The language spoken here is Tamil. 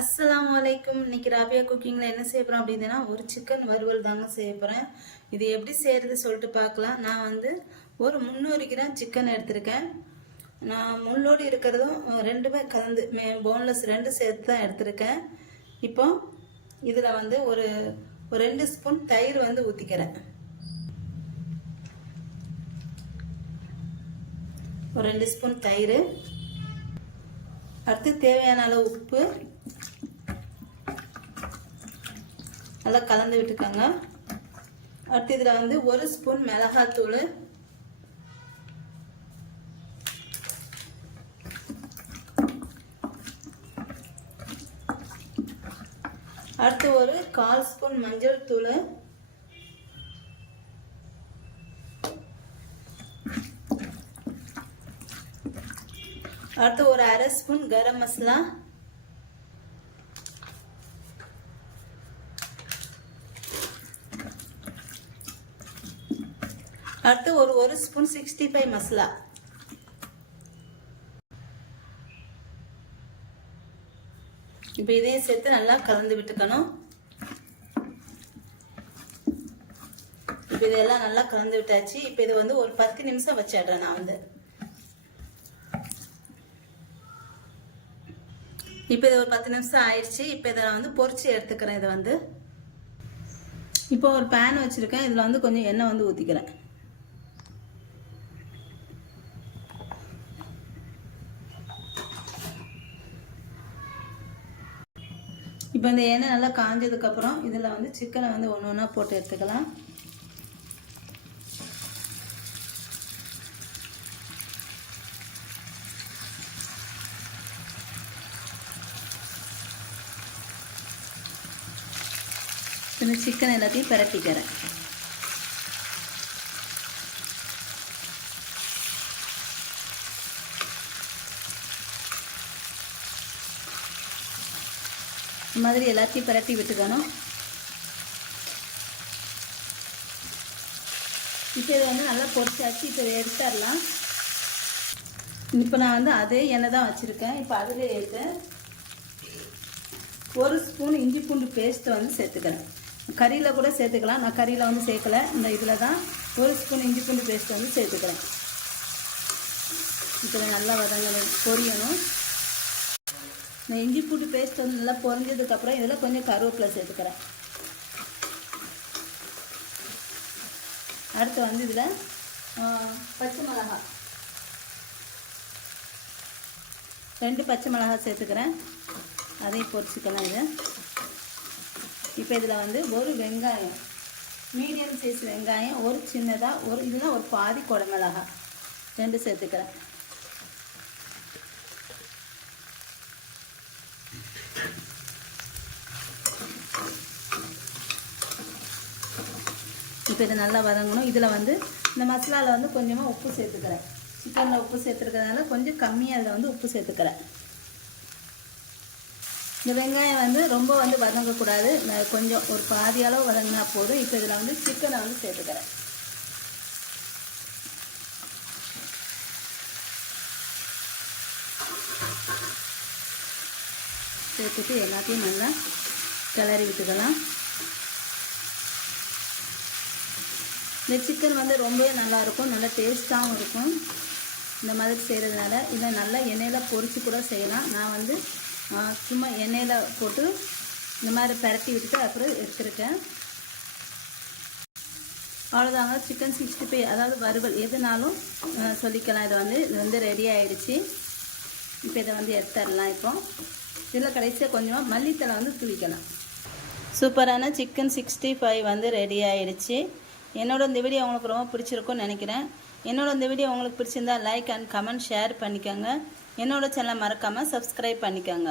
அஸ்ஸலாமு அலைக்கும். இன்னைக்கு ராபியா குக்கிங்கில் என்ன செய்ய போகிறோம் அப்படின்னா ஒரு சிக்கன் வறுவல் தாங்க செய்ய போகிறேன். இது எப்படி செய்கிறது சொல்லிட்டு பார்க்கலாம். நான் வந்து ஒரு 300 கிராம் சிக்கன் எடுத்திருக்கேன். நான் முள்ளோடு இருக்கிறதும் ரெண்டுமே கலந்து போன்லெஸ் ரெண்டு சேர்த்து தான் எடுத்திருக்கேன். இப்போ இதில் வந்து ஒரு 2 ஸ்பூன் தயிர் வந்து ஊற்றிக்கிறேன். ஒரு 2 ஸ்பூன் தயிர். அடுத்து தேவையான அளவு உப்பு நல்லா கலந்து விட்டுக்கோங்க. அடுத்து இதில் வந்து 1 ஸ்பூன் மிளகாத்தூள், அடுத்து ஒரு 1/4 ஸ்பூன் மஞ்சள் தூள், அடுத்து ஒரு 1/2 ஸ்பூன் கரம் மசாலா, அடுத்து ஒரு 1 ஸ்பூன் 65 மசாலா. இப்போ இதையும் சேர்த்து நல்லா கலந்து விட்டுக்கணும். இப்போ இதெல்லாம் நல்லா கலந்து விட்டாச்சு. இப்போ இதை வந்து ஒரு 10 நிமிஷம் வச்சிடுறேன். நான் வந்து இப்போ இது ஒரு 10 நிமிஷம் ஆயிடுச்சு. இப்போ இதை நான் வந்து பொரிச்சு எடுத்துக்கிறேன். இதை வந்து இப்போ ஒரு பேன் வச்சிருக்கேன். இதில் வந்து கொஞ்சம் எண்ணெய் வந்து ஊற்றிக்கிறேன். இப்போ இந்த எண்ணெய் நல்லா காஞ்சதுக்கப்புறம் இதில் வந்து சிக்கனை வந்து ஒன்று ஒன்றா போட்டு எடுத்துக்கலாம். இந்த சிக்கன் எல்லாத்தையும் பிரட்டிக்கிறேன். இந்த மாதிரி எல்லாத்தையும் பிரட்டி விட்டுக்கணும். இப்போ இதை வந்து நல்லா பொரிச்சாச்சு. இப்போ இதை எடுத்துடலாம். இப்போ நான் வந்து அதே எண்ணெய் தான் வச்சுருக்கேன். இப்போ அதிலே எடுத்து 1 ஸ்பூன் இஞ்சி பூண்டு பேஸ்ட்டை வந்து சேர்த்துக்கிறேன். கறியில் கூட சேர்த்துக்கலாம். நான் கறியில் வந்து சேர்க்கலை. இந்த இதில் தான் 1 ஸ்பூன் இஞ்சி பூண்டு பேஸ்ட்டை வந்து சேர்த்துக்கிறேன். இப்போ நல்லா பொரியணும். இந்த இஞ்சி பூண்டு பேஸ்ட் வந்து நல்லா பொரிஞ்சதுக்கப்புறம் இதில் கொஞ்சம் கருவேப்பிலை சேர்த்துக்கிறேன். அடுத்து வந்து இதில் பச்சை மிளகாய் 2 பச்சை மிளகாய் சேர்த்துக்கிறேன். அதையும் பொரிச்சிக்கலாம். இது இப்போ இதில் வந்து ஒரு வெங்காயம், மீடியம் சைஸ் வெங்காயம், ஒரு சின்னதாக இதுதான் ஒரு பாதி குடமிளகாய் 2 சேர்த்துக்கிறேன். இப்போ இதை நல்லா வதங்கணும். இதில் வந்து இந்த மசாலாவில் வந்து கொஞ்சமாக உப்பு சேர்த்துக்கிறேன். சிக்கனில் உப்பு சேர்த்துருக்கிறதுனால கொஞ்சம் கம்மியாக அதில் வந்து உப்பு சேர்த்துக்கிறேன். இந்த வெங்காயம் வந்து ரொம்ப வந்து வதங்கக்கூடாது. கொஞ்சம் ஒரு பாதி அளவு வதங்கினா போதும். இப்போ இதில் வந்து சிக்கனை வந்து சேர்த்துக்கிறேன். சேர்த்துட்டு எல்லாத்தையும் நல்லா கிளறி விட்டுக்கலாம். இந்த சிக்கன் வந்து ரொம்பவே நல்லாயிருக்கும், நல்லா டேஸ்ட்டாகவும் இருக்கும். இந்த மாதிரி செய்கிறதுனால இதை நல்லா எண்ணெயில் பொரித்து கூட செய்யலாம். நான் வந்து சும்மா எண்ணெயில் போட்டு இந்த மாதிரி பரட்டி விட்டுட்டு அப்புறம் எடுத்துருக்கேன். அவ்வளோதாங்க. சிக்கன் 65 அதாவது வறுவல் எதுனாலும் சொல்லிக்கலாம். இது வந்து ரெடி ஆகிடுச்சு. இப்போ இதை வந்து எடுத்துடலாம். இப்போ இதில் கடைசியாக கொஞ்சமாக மல்லித்தலை வந்து தூவிக்கலாம். சூப்பரான சிக்கன் 65 வந்து ரெடி ஆகிடுச்சு. என்னோட இந்த வீடியோ உங்களுக்கு ரொம்ப பிடிச்சிருக்கும்னு நினைக்கிறேன். என்னோட இந்த வீடியோ உங்களுக்கு பிடிச்சிருந்தா லைக் அண்ட் கமெண்ட் ஷேர் பண்ணிக்கோங்க. என்னோட சேனலை மறக்காமல் சப்ஸ்கிரைப் பண்ணிக்கோங்க.